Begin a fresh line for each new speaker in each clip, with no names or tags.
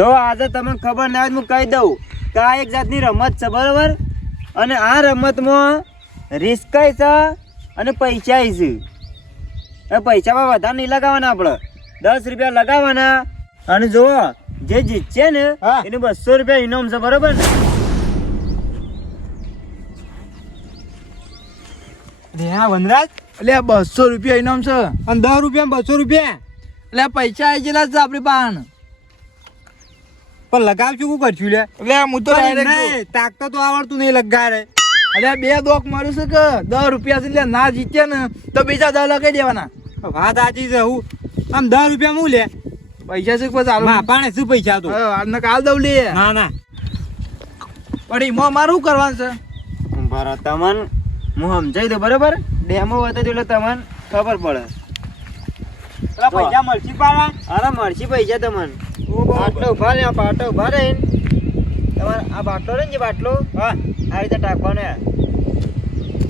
જો આજે તમને ખબર ના હોય તો હું કહી દઉં કે આ એક જાતની રમત છે બરોબર? અને આ રમતમાં રિસ્ક છે અને પૈસા છે. એ પૈસામાં વધારે નહીં લગાવવાના આપણે. દસ રૂપિયા લગાવવાના. અને જુઓ જે જીતશે ને
હા.
એને બસો રૂપિયા ઇનામ છે બરાબર ને?
વનરાજ?
એટલે બસો રૂપિયા ઇનામ છે.
અને દસ રૂપિયા બસો રૂપિયા.
એટલે પૈસા આવી ગયેલા છે આપણી પાસે.
પણ લગાવશું શું કરશું લે.
એટલે હું તો
તાકતો તો આવડતું નહીં લગાડે.
અરે બે દોક મારું છે કે? દસ રૂપિયા એટલે ના જીત્યા ને તો બીજા દસ લગાવી દેવાના.
વાત સાચી છે હું આમ દસ રૂપિયા હું લે?
પૈસા શું પછી હાલ
માપાને શું પૈસા તું?
હા, આજને કાલ દઉં લે.
ના ના.
પણ એમાં મારું શું કરવાનું છે?
બરાબર તમન હું સમજાવી દઉં બરાબર? ડેમો બતાવી એટલે તમને ખબર પડે.
પેલા પૈસા મળશે પાડા
અરે મળશે પૈસા તમને. બાટલો ઊભા રહે આ ઊભા રહે તમારે આ બાટલો રહે ને જે બાટલો?
હા.
આ રીતે ટાંકવાનો આ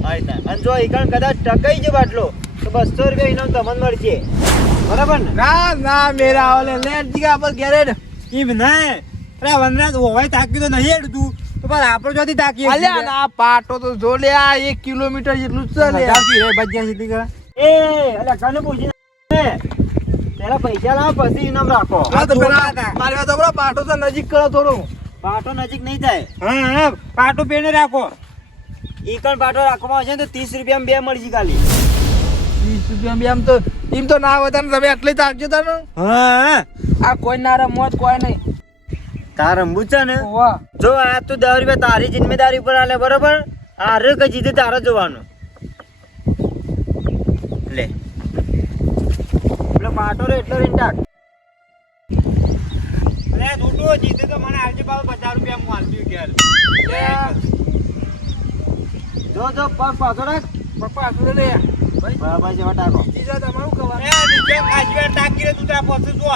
આ રીતે. અને જો એકણ કદાચ ટકાઈ ગયો બાટલો તો બસો રૂપિયા ઇનામ તમને મળશે. બરાબર ને?
ના ના મેરા ઓલે લે જીગા પર ગેરેડ
નહીં અરે વનરાજ તાકી તો નહીં હેડતું તો. પણ આપણે જોતી તાકી
અલ્યા ના પાટો તો જો લે આ એક કિલોમીટર જેટલું જ છે લે
રે ભજીયા સીધી કરે
એ એટલે કને પૂછી પેલા પૈસા લાવો પછી ઇનામ રાખો.
તો. મારી વાત પાટો તો નજીક કરો થોડું.
પાટો નજીક નહીં થાય
હા હા પાટો પેને રાખો.
એકણ પાટો રાખવામાં આવશે ને તો ત્રીસ રૂપિયામાં બે મળશે ખાલી.
ત્રીસ રૂપિયામાં બે આમ તો એમ તો ના હોય તમે આટલી તાકજો તને
હા
આ કોઈ ના રમત કોઈ નહીં.
તાર રમવું છે ને. જો આ તું દસ રૂપિયા તારી જિમ્મેદારી ઉપર આલે બરોબર? આ રે કઈ જીતે તારે જોવાનું. લે. પાટો રે એટલો રેન
અરે છોટુ જીતે તો મને આવજે પાછો પચાસ રૂપિયા હું આલતી ઘેર.
જો જો પગ પાછો રાખ.
પપ્પા આટલું લે.
બરાબર જેવા ટાકો.
જીજા તમારું ખબર
એ નીચે ખાસી વાર તાકી રે તું ત્યાં પછી જો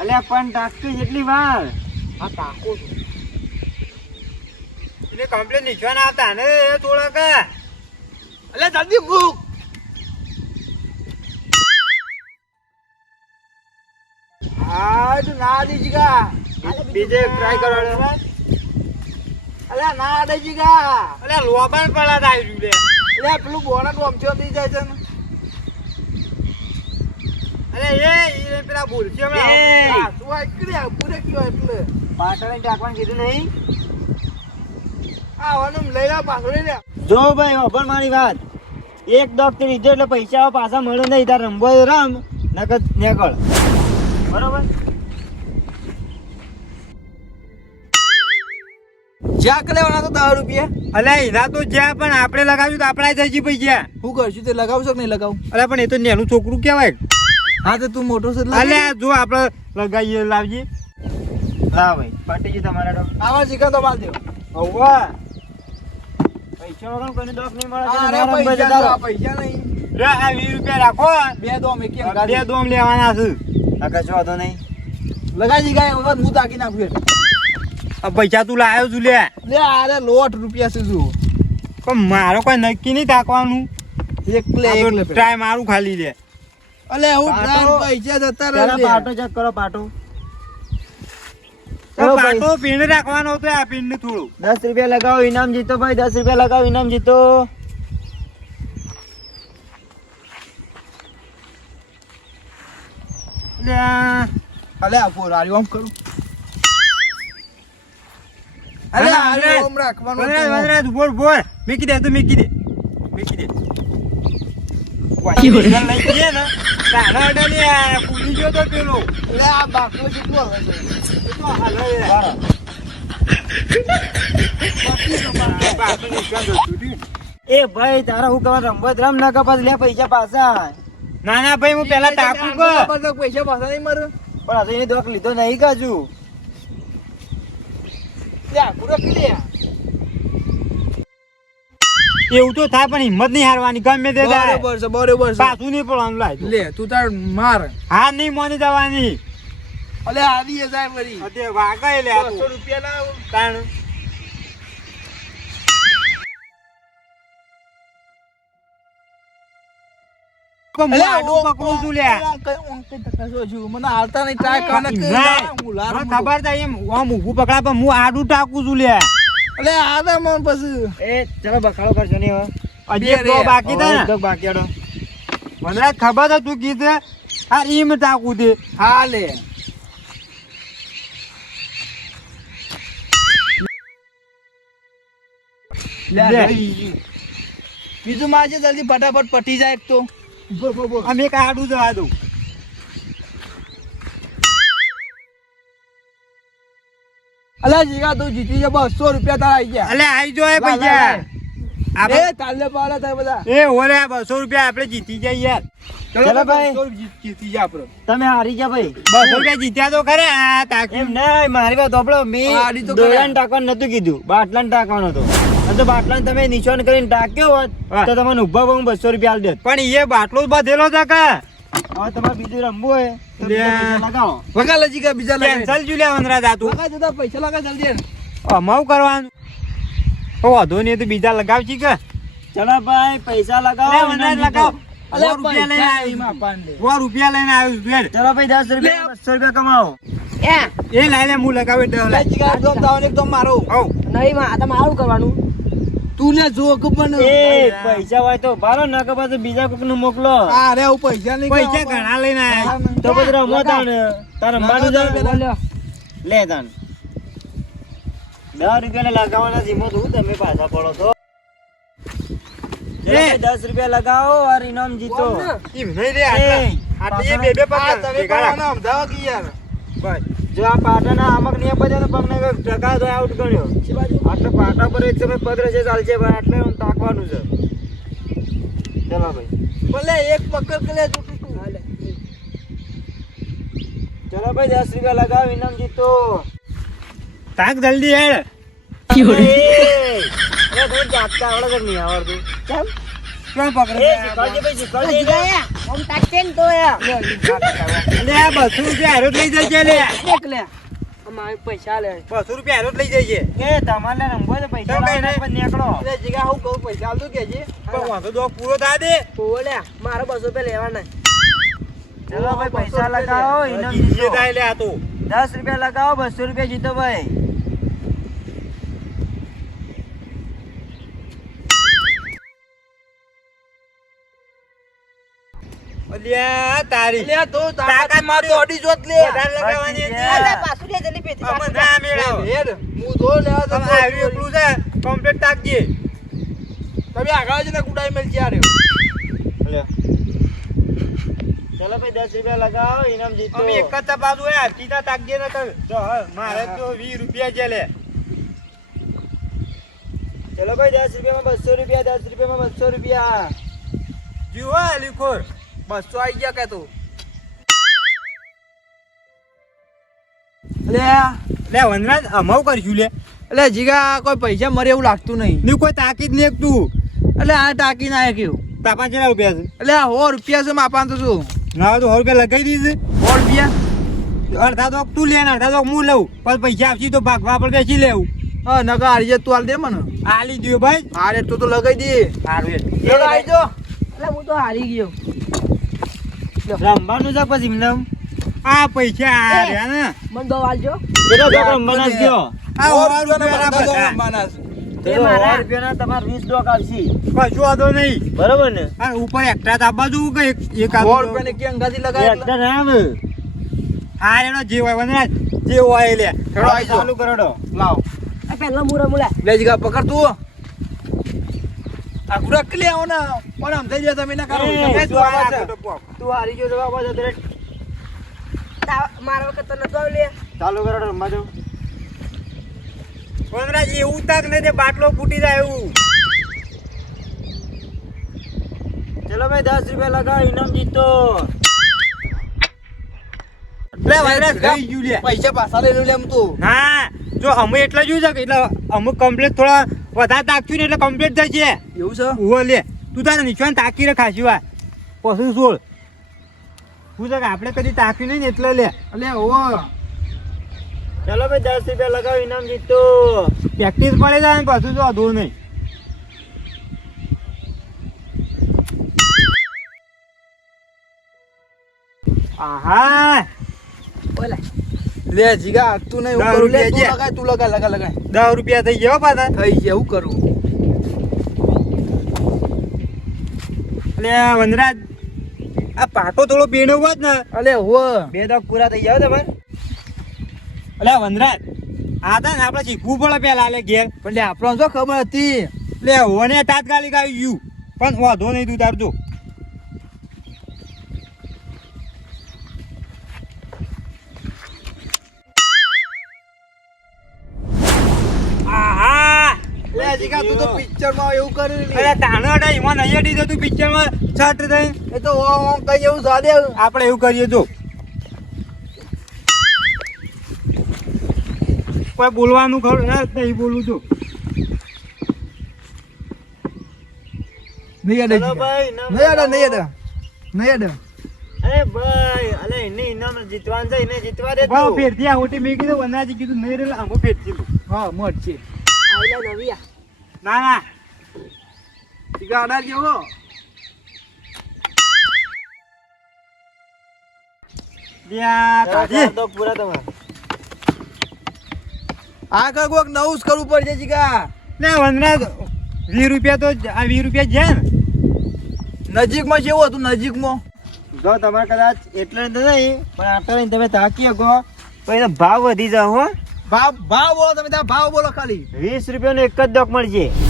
અલ્યા પણ ટાકતી જેટલી વાર.
આ ટાકો
એટલે કમ્પ્લેન નીચવા ના આવતા ને એ થોડા કે
અલે જલ્દી મૂક. હા તું ના દે જીગા
બીજે ટ્રાય કરો લે.
અલે ના દે જીગા
અલે લોબાન પડા લે
અલે પેલું બોનટ વમચો થઈ જાય છે ને.
એ એ પેલા ભૂલ
છે
હમણાં
તું આ એકડી પૂરે કયો એટલે?
પાટો ને ટાકવાનું કીધું નહીં.
આ વાનું લઈ લા પાછળ લે.
જો ભાઈ હોભળ મારી વાત. એક ડોક્ટર લીધો એટલે પૈસા પાછા મળે નહીં. તાર રમવો તો રમ. નકર નેકળ. બરોબર?
જ્યાં કે લેવાના તો દસ રૂપિયા.
અલે એના તો જ્યાં પણ આપણે લગાવ્યું તો આપણા થઈ જઈ પૈસા.
હું કરશું તે લગાવશો કે નહીં લગાવું?
અલે પણ એ તો નેનું છોકરું કહેવાય.
હા તો તું મોટો છે
અલે જો આપણે લગાવીએ લાવજે
લાવ ભાઈ પટી ગયું તમારા
આવા શીખા તો માલ દેવ.
હવા પૈસા વગર કોઈને નહીં મળે
પૈસા. પૈસા નહીં.
લે આ વીસ રૂપિયા રાખો.
બે દો એક
બે દોમ લેવાના છે.
આ કશો વાંધો નહીં.
લગાઈ જી ગાય વખત હું તાકી નાખું
પૈસા તું લાવ્યો છું લે.
લે આરે લોટ રૂપિયા છે શું
પણ મારો કોઈ નક્કી નહીં તાકવાનું
એકલે એકલે
ટ્રાય મારું ખાલી લે.
અલે હું
પાટો-
ટ્રાય પૈસા જતા રહે
પાટો ચેક કરો પાટો.
પાટો પીણ રાખવાનો હતો આ પીણ ને થોડું.
દસ રૂપિયા લગાવો ઇનામ જીતો ભાઈ દસ રૂપિયા લગાવો ઇનામ જીતો.
અલે આ પોર આરી ઓમ કરું. આરી
વનરાજ,
ઓમ રાખવાનું હતું.
વનરાજ, બોલ બોલ મીકી દે તું મીકી દે. મીકી દે. વાંચી લઈ જઈએ ને. તારો અડે ને ભૂલી ગયો તો પેલો.
લે આ હવે
એ. તો હાલો
ભાઈ તારા હું કવા રમત રમ ના કપાસ લે પૈસા પાછા.
ના ના ભાઈ હું પેલા
ટાકું પૈસા પાછા નહીં મારું.
પણ એને દોખ લીધો નહીં કાજુ.
એવું તો થાય પણ હિંમત નહીં હારવાની. ગમે તે
બરોબર છે બરોબર છે.
પાછું નહીં પડવાનું લાય.
લે તું તાર માર.
હા નહીં મોની જવાની.
અલે એ જાય મરી
અતે વાગે લે આ તું.
બસો રૂપિયા ના
તાણ. હતા. મને ખબર છે તું કીધે આ ઈમ ટાકું દે
હા લે. બીજું મારજે જલ્દી ફટાફટ પટી જાય તો.
આમ એક આડું જવા દઉં
અલ્યા જીગા તું જીતી જા બસો રૂપિયા તારા આઈ ગયા
અલે આઈ જો એ
લા, લા,
પૈસા આપણે
તાલે પાડે થાય બધા.
એ ઓરે બસો રૂપિયા આપણે જીતી જાય યાર.
ચલો ભાઈ.
જીત- જા આપણો
તમે હારી ગયા ભાઈ.
બસો રૂપિયા જીત્યા તો ખરે
એમ નહીં મારી વાત સાંભળો. મેં દોરાને
ખરા.
નતું કીધું. બાટલાને ટાંકવાનો હતો. તો બાટલા તમે નીચોન કરીને ટાંક્યો હોત તો તમને ઊભા બહુ બસો રૂપિયા આલ દેત.
પણ એ બાટલો જ બધેલો છે કે?
હવે તમારે બીજું રમવું હોય તો બીજા
લે.
પૈસા લગાવો.
વગા લજી ગયા બીજા લગાય.
કેન્સલ જુલ્યા વનરા જાતું
પૈસા લગા જલ્દી.
અમાવ કરવાનું. તો વાંધો નહીં તો બીજા લગાવશી કે?
ચલો ભાઈ પૈસા લગાવો
વનરાજ લગાવ. રૂપિયા લઈને આવ્યો રૂપિયા લઈને આવ્યો
ચલો ભાઈ દસ રૂપિયા બસો રૂપિયા કમાવો.
એ. લાઈ લે હું લગાવે લાઈ.
એકદમ મારો.
નહીં માં તમે કરવાનું.
તું લે જો પણ
એ પૈસા હોય તો ભારો ના કપા તો બીજા કોક ને મોકલો.
આ રે હું પૈસા નહીં
પૈસા ઘણા લઈને આવ્યા
તો પછી રમો તાણ. તારે
લગાવો
છે લે તાણ. દસ રૂપિયા લગાવવાના જીમો તું તમે પાછા પડો
એ.
દસ રૂપિયા લગાવો और ઇનામ જીતો.
એમ નહીં રે આટલા. આટલી બે બે પાકા
તમે
ભેગા
અમદાવાદ યાર.
બસ.
જો આ પાટાના આમક નહીં આપે તો પગને ટકા તો આઉટ ગણ્યો. આટલે પાટા પર એક સમય પગ રહેશે ચાલશે ભાઈ એટલે તાકવાનું છે. ચલા ભાઈ.
ભલે એક પકડ કે લે તું, તું, તું.
ચલો ભાઈ દસ રૂપિયા લગાવો ઇનામ જીતો.
તાક જલ્દી હેડ.
એ, અરે જાગતા આવડે કે નહીં આવડતું.
કેમ?
કોણ પકડે
તાકશે ને તો.
લે બસો રૂપિયા હેરો લઈ જજે લે.
દેખ લે. અમારે પૈસા લે.
બસો રૂપિયા હેરો જ લઈ જજે
એ તમારે પૈસા
તો નહીં.
પણ નીકળો.
લે જીગા હું કહું પૈસા આવતું કે
પણ વાંધો તો પૂરો થાય દે.
પૂરો લે. મારે બસો રૂપિયા લેવાના.
ચલો ભાઈ પૈસા લગાવો ઇનામ
જીતે
જીતો.
થાય લે આ તો.
દસ રૂપિયા લગાવો બસો રૂપિયા જીતો ભાઈ.
અલ્યા તારી.
લે તો
તાકાત
તાકાતમાં તો અડી જોત લે.
લગાવવાની હતી.
પાછું લે જલ્દી પેટી
આમાં ના
લે.
હેડ હું તો લેવા તો
તમે આવ્યું છે. કમ્પ્લીટ તાકજે
તમે આગળ જઈને કુડાઈ મેલ ક્યારે
ચલો ભાઈ દસ રૂપિયા લગાવો ઇનામ જીતો.
અમે એક જ તપાસું હે સીધા તાકજે ને જો મારે તો વીસ રૂપિયા છે લે.
ચલો ભાઈ દસ રૂપિયામાં બસો રૂપિયા દસ રૂપિયામાં બસો રૂપિયા.
જીવો અલીખોર.
બસો આઈ ગયા કે તું? લે
લે વનરાજ અમાવ કરશું લે.
એટલે જીગા કોઈ પૈસા મરે એવું લાગતું નહીં.
ની કોઈ તાકીદ નહીં એક તું.
એટલે આ તાકી ના કેવું?
તાપા કેટલા રૂપિયા છે?
એટલે સો રૂપિયા છે માપા તો શું
ના તો સો રૂપિયા લગાવી દીધી
સો રૂપિયા?
અડધા તો તું લે ને અડધા તો હું લઉં. પણ પૈસા આપશી તો ભાગવા આપણે બેસી લેવું.
હા નકા હારી જાય તું હાલ દે મને.
હાલી દ્યો ભાઈ.
હારે તું તો લગાઈ દે. હારું આવી જો
એટલે હું તો હારી ગયો.
રમવાનું છે પછી એમને
આ પૈસા આ ને.
મને દો
કેટલો રમવાના
આ.
રમવાના
બરોબર ને?
ઉપર એકટા તાપવા જોવું કે એક
કે
આવે.
હા એનો જે હોય વનરાજ જે હોય લે.
હેડો
ચાલુ કરો
લાવ.
આ પહેલા મુરા મુલા.
લે જીગા પકડ તું ગુડા લે આવો ને. પણ આમ થઈ જાય તમે ના કરો
તું
જ આવા
હારી
મારા વખત તો નતો લે
ચાલુ કરો રમવા
વનરાજ એવું તક ને બાટલો ફૂટી જાય એવું.
ચલો ભાઈ દસ રૂપિયા લગાવ ઇનામ જીતો
લે વનરાજ ગઈ ગયું લે
પૈસા પાછા લઈ લે એમ તું.
ના જો અમે એટલા જોયું છે કે એટલે અમુક કમ્પ્લેટ થોડા વધારે તાક્યું ને એટલે કમ્પ્લીટ થશે
એવું છે?
ઉવો લે. તું તારે નિશાન તાકી રે ખાસી વાર. પછી સોળ. હું છે કે આપણે કદી તાક્યું નહીં ને એટલે લે.
એટલે ઓ
ચલો ભાઈ દસ રૂપિયા લગાવ ઇનામ જીતો.
પ્રેક્ટિસ પડે જાય ને પછી જો ધો નહીં. આહા
બોલે.
લે જીગા તું નહીં હું કરું લે તું લગાય તું લગા લગા લગાય.
દસ રૂપિયા થઈ ગયા પાછા.
થઈ ગયા હું કરું.
એટલે વનરાજ આ પાટો થોડો પીણો હોત ને.
અલે હો.
બે દોક પૂરા થઈ ગયા તમારે.
એટલે વનરાજ આ તા ને આપણે શીખવું પડે પેલા લે ઘેર.
પણ લે આપણને શું ખબર હતી.
એટલે હોને તાત્કાલિક આવી ગયું. પણ વાંધો નહીં તું તાર
તું તો પિક્ચરમાં એવું કર્યું
અરે તાણો અડા એમાં નહીં અડી જતું પિક્ચરમાં છટ થઈ.
એ તો ઓમ કઈ એવું સાદે
આપણે એવું કરીએ જો. કોઈ બોલવાનું ખરું? હે નહીં બોલું છું
નહીં અડે. નહીં અડે નહીં અડે. નહીં અડે.
અરે ભાઈ અલે એને ઇનામ જીતવાનું છે એને જીતવા દે
ફેરથી આ હોટી મેં કીધું વનાજી કીધું નહીં રેલા આમાં ફેરથી.
હા મોટ છે.
આઈલા
ના ના.
જીગા અડા જેવો આગળ કોઈક નવું જ કરવું પડશે જીગા.
લે વંદના વીસ રૂપિયા તો આ વીસ રૂપિયા છે ને?
નજીકમાં જેવું હતું નજીકમાં.
જો તમારે કદાચ એટલે નહીં પણ આટલા લઈને તમે તાકી શકો. પછી ભાવ વધી જાવ હો.
ભાવ ભાવ બોલો તમે ત્યાં ભાવ બોલો ખાલી.
વીસ રૂપિયાનો એક જ ડોક મળશે.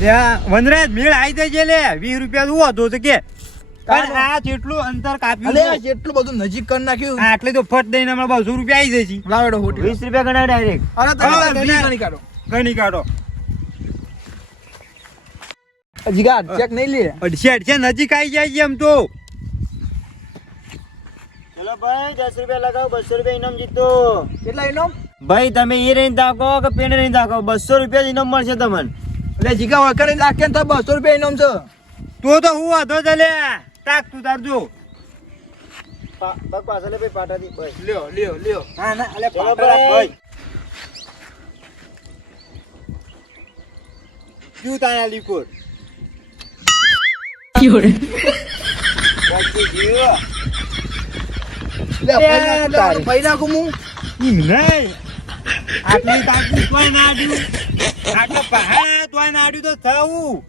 વનરાજ મેળ આવી જાય છે લે. વીસ રૂપિયા હતો તો કે. પણ આ જેટલું અંતર કાપ્યું
અલે જેટલું બધું નજીક કરી નાખ્યું.
આટલે તો ફટ દઈને હમણાં બસો રૂપિયા આવી જાય
લાવેડો હોટી.
વીસ રૂપિયા ગણાવ ડાયરેક્ટ
અરે તમે
હા,
તાર વીસ
ગણા.
ગણી કાઢો.
ગણી કાઢો.
જીગા ચેક નહીં લે.
અડશે અડશે નજીક આવી જાય છે એમ તો.
ચલો ભાઈ દસ રૂપિયા લગાવો બસો રૂપિયા ઇનામ જીતો.
કેટલા
ભાઈ તમે એ રહીને દાખો કે પેન રહીને દાખો? બસો રૂપિયા ઇનામ મળશે તમને.
એટલે જીગા વળકરે નાખે ને તો બસો રૂપિયા ઇનામ છે.
તું તો હું વાંધો છે લે. તાક તું
તારજો પગ પાછળ લે ભાઈ પાટાથી બસ
લ્યો લ્યો લ્યો.
હા ના અલે પાટા રાખ
ભાઈ.
ક્યુ તાના લીકોર?
પછી જીવો.
લે નાખું હું.
નહીં. આટલી તાકી તોય ના આડ્યું આટલા પહાડ તોય ના આડ્યું તો થવું.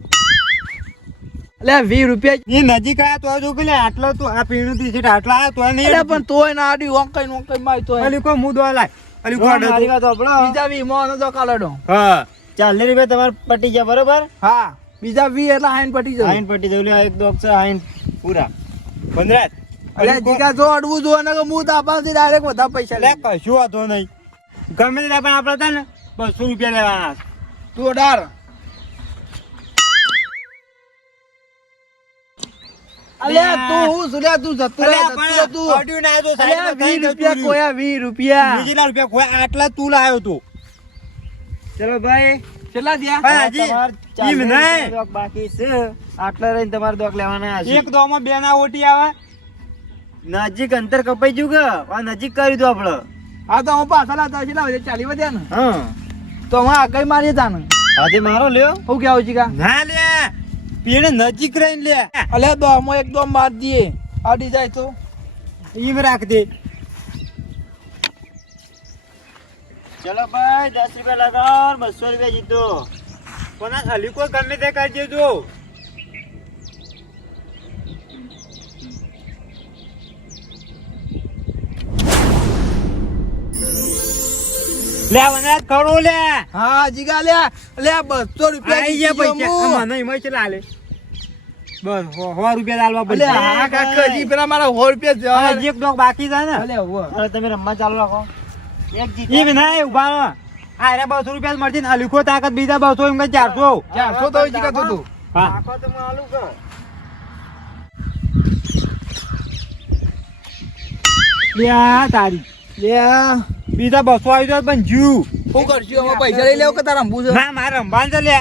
લે વીસ રૂપિયા
એ નજીક આયા તો જો આટલો તો આ પીણું થી છે આટલા આયા તોય નહીં.
પણ તોય ના આડ્યું ઓંકઈ ને ઓંકઈ મારી
અલી કોઈ મુદો લાય.
વાત.
બીજા વી મોનો તો કાલડો
હા.
ચાલીસ રૂપિયા તમારે પટી ગયા બરોબર?
હા. બીજા વી એટલે હાઈન પટી જાય.
હાઈન પટી જાય એક દોક છે હાઈન. પૂરા.
જીગા જો અડવું જો ને કે ડાયરેક્ટ બધા પૈસા
લે કશું વાંધો નહીં. ગમે તે પણ આપણે હતા ને બસો રૂપિયા લેવાના
તું અઢાર. અલ્યા. તું હું સુલ્યા તું જતું રહે તું
ના
રૂપિયા કોયા વીસ રૂપિયા.
બીજેલા રૂપિયા ખોયા આટલા તું લાવ્યો તું.
ચલો ભાઈ.
કેટલા થયા?
પણ હજી
તમારે
નહીં.
બાકી છે. આટલા રહીને તમારે દોક લેવાના હશે.
એક દોમાં બે ના ઓટી આવે.
નજીક અંતર કપાઈ ગયું કે? નજીક કરી દો આપડે
હા તો હું પાછા લાતા છે વધે ચાલી વધ્યા ને.
હા.
તો હું આગળ મારી તા ને
આજે મારો લ્યો.
હું કેવું કા?
ના લે. પીણે નજીક રહીને લે.
અલે દો હું એકદમ માર દઈએ. અડી જાય તો.
ઈમ રાખ દે.
ચલો ભાઈ દસ રૂપિયા લગાવ બસો રૂપિયા જીતો.
પણ અલી કોઈ ગમે તે કરી દેજો. લે મને લે.
હા જીગા લ્યા અલ્યા બસો રૂપિયા
આઈ ગયા પૈસા. મને એમાં કેટલા આલે બસ સો સો રૂપિયા આલવા પડશે
હા કાકા જી પેલા મારા સો રૂપિયા
અને એક ડોક બાકી છે ને.
અલ્યા
હવે તમે રમવા ચાલુ રાખો. એક જીતો
એમ ના ઊભા રહો. રે બસો રૂપિયા મળશે ને. અલીખો તાકાત બીજા બસો એમ કે ચારસો.
ચારસો તો જીગા તું તું
હા
તો હું આલું કે
લ્યા તારી.
લ્યા
બીજા બસો આવી જાય પણ જીવ
શું કરશું? અમે પૈસા લઈ લેવું કે તારા અંબુ છે
ના મારે રમવાનું છે લે.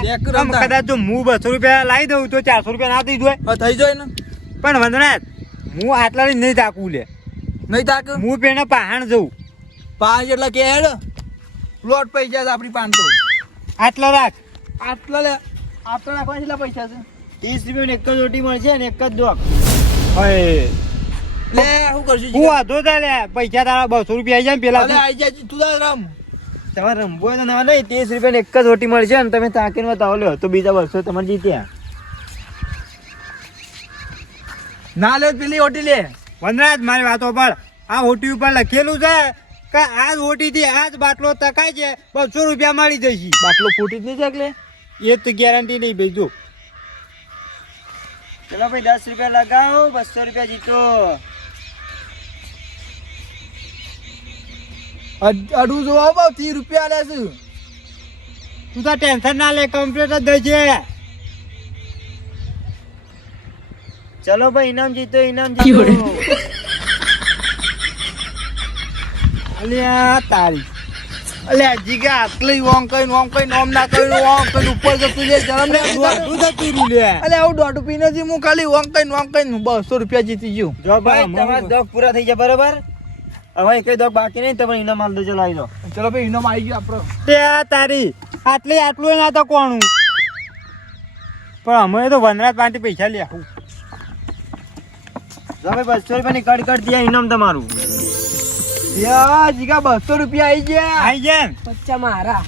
કદાચ જો હું બસો રૂપિયા લાવી દઉં તો ચારસો રૂપિયા ના થઈ જાય
થઈ જાય ને.
પણ વંદના હું આટલા નહીં તાકું લે.
નહીં તાક
હું પેને પહાણ જઉં.
પાંચ એટલે કે હેડ પ્લોટ પૈસા છે આપણી પાંચસો
આટલા રાખ.
આટલા લે. આટલા રાખવા કેટલા પૈસા છે?
ત્રીસ રૂપિયા એક જ રોટી મળશે ને એક જ દોક.
હોય
લે હું કરશું
હું વાંધો થાય લે પૈસા તારા બસો રૂપિયા આવી જાય પેલા
આવી જાય તું તાર રમ.
તમારે રમવું તો ના નહીં ત્રીસ રૂપિયાની એક જ રોટી મળશે ને તમે તાકીને બતાવો લ્યો તો બીજા બસો તમારે જીત્યા
ના લે પેલી ઓટી લે.
વનરાજ મારી વાતો પર. આ ઓટી ઉપર લખેલું છે કે આ ઓટી થી આ જ બાટલો તકાય છે બસો રૂપિયા મળી જશે.
બાટલો ફૂટી જ નહીં જાય એટલે?
એ તો ગેરંટી નહીં ભાઈ જો.
ચલો ભાઈ દસ રૂપિયા લગાવો બસો રૂપિયા જીતો.
અડ- અડું જોવા ભાવ ત્રીસ રૂપિયા લે છે.
તું તો ટેન્શન ના લે કમ્પ્લીટ જ દઈ
ચલો ભાઈ ઇનામ જીતો ઇનામ જીતો.
અલ્યા તારી.
અલે જીગા આટલી ઓમ કઈ ઓમ કઈ નોમ ના કઈ ઓમ કઈ ઉપર જતું લે. જરમ લે
દોઢું લે
હું ખાલી ઓમ કઈ ઓમ કઈ બસો રૂપિયા જીતી ગયો.
જો ભાઈ તમારા દોગ પૂરા થઈ જાય બરોબર? હવે એક દોગ બાકી નહીં તમે ઇનામ આલ દેજો ચલો દો.
ચલો ભાઈ ઇનામ આવી ગયો આપણો.
તે તારી આટલી આટલું ના તો કોણું? પણ અમે તો વનરાજ પાંચથી પૈસા લે આવું.
ભાઈ બસો રૂપિયાની કડ કડ દે ઇનામ તમારું.
યા જીગા બસો રૂપિયા આવી ગયા.
જાય ને.
પચ્ચા મારા.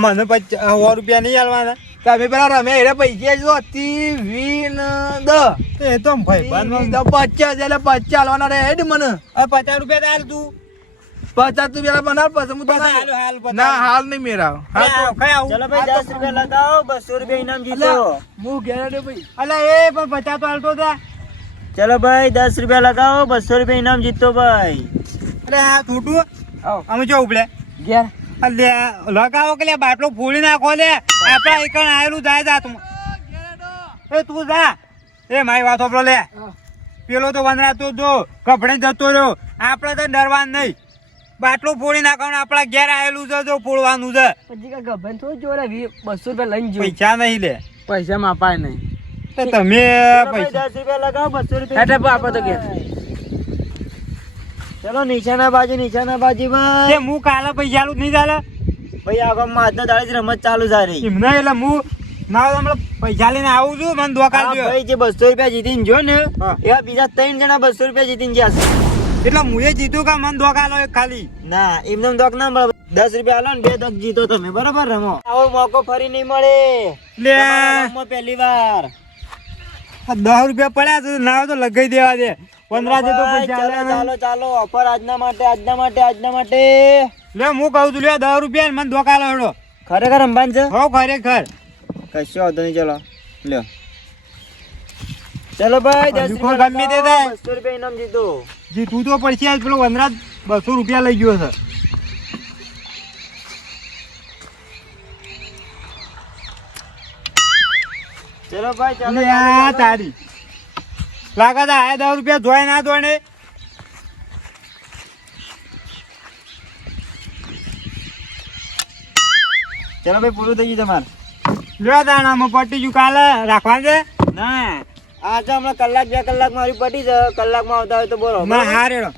મને પચાસ સો રૂપિયા નહીં આલવાના.
તમે પેલા રમ્યા એટલે પૈસા જો તી વીન દ
એ તો ભાઈ
પચાસ એટલે પચાસ રે હેડ મને.
પચાસ રૂપિયા હાલ તું.
પચાસ તું બનાવ પછી હું તને ના હાલ નહીં મેરાવ. હા
કઈ આવું.
ચલો ભાઈ દસ રૂપિયા લગાવો બસો રૂપિયા ઇનામ જીતો.
હું ભાઈ.
અલા એ પણ પચાસ તો હાલતો હતા
ચલો ભાઈ દસ રૂપિયા લગાવો બસો રૂપિયા ઇનામ જીતો ભાઈ.
અરે આ છોટું.
આવો.
અમે જો ઉપડે.
ઘેર.
અલે લગાવો કે લે બાટલો ફોડી નાખો લે. આપડા એકણ આયેલું જાય જા તું. એ તું જા. એ મારી વાત સાંભળો લે. પેલો તો વનરા તો જો કપડે જતો રહ્યો. આપણે તો ડરવાનું નહીં. બાટલું ફોડી નાખવાનું આપણા ઘેર આવેલું છે જો ફોડવાનું છે.
પછી કા ગભન થોડું જોરે બસો રૂપિયા લઈને જો.
પૈસા નહીં લે.
પૈસા માં અપાય નહીં.
તો તમે પૈસા
દસ રૂપિયા લગાવો બસો રૂપિયા
એટલે આપો તો ઘેર.
ચલો નીચાના બાજુ નીચાના બાજુ
તે
ભાઈ
હું કાલે પૈસા આલું નહીં ચાલે.
ભાઈ આગળમાં આજના દાડે રમત ચાલુ થાય રહી
એમને એટલે હું ના હમણાં પૈસા લઈને આવું છું મને ધોકા દો
ભાઈ જે બસો રૂપિયા જીતીને જો ને એવા બીજા ત્રણ જણા બસો રૂપિયા જીતીને ગયા છે.
એટલે મુએ જીતું કા મને ધોકા લો ખાલી?
ના એમને દોક ના મળે. દસ રૂપિયા આલો ને બે દોક જીતો તમે બરોબર રમો. આવો મોકો ફરી નહીં મળે.
લે.
પહેલી વાર.
દસ રૂપિયા પડ્યા છે ના તો લગાઈ દેવા દે. પંદરા તો
ચાલો ચાલો ઓફર આજના માટે આજના માટે આજના માટે.
લે હું કહું છું લે દસ રૂપિયા મને ધોકા લો
ખરેખર અંબાન છે?
હો ખરેખર.
કશો વાંધો નહીં ચલો. લ્યો. ચલો ભાઈ દસ રૂપિયા
ગમે તે થાય.
બસો રૂપિયા ઇનામ જીતો.
જીતું તો પડશે આજ પેલો વનરાજ બસો રૂપિયા લઈ ગયો છે.
ચલો ભાઈ ચાલો.
આ તારી. લાગે છે આ દસ રૂપિયા ધોય ના ધોય ને
ચલો ભાઈ પૂરું થઈ ગયું તમારે.
લે દાણામાં પટી ગયું કાલે. રાખવા છે?
ના. આજે હમણાં કલાક બે કલાક મારી પટી છે. કલાકમાં આવતા હોય તો બોલો
મને હાર હેડો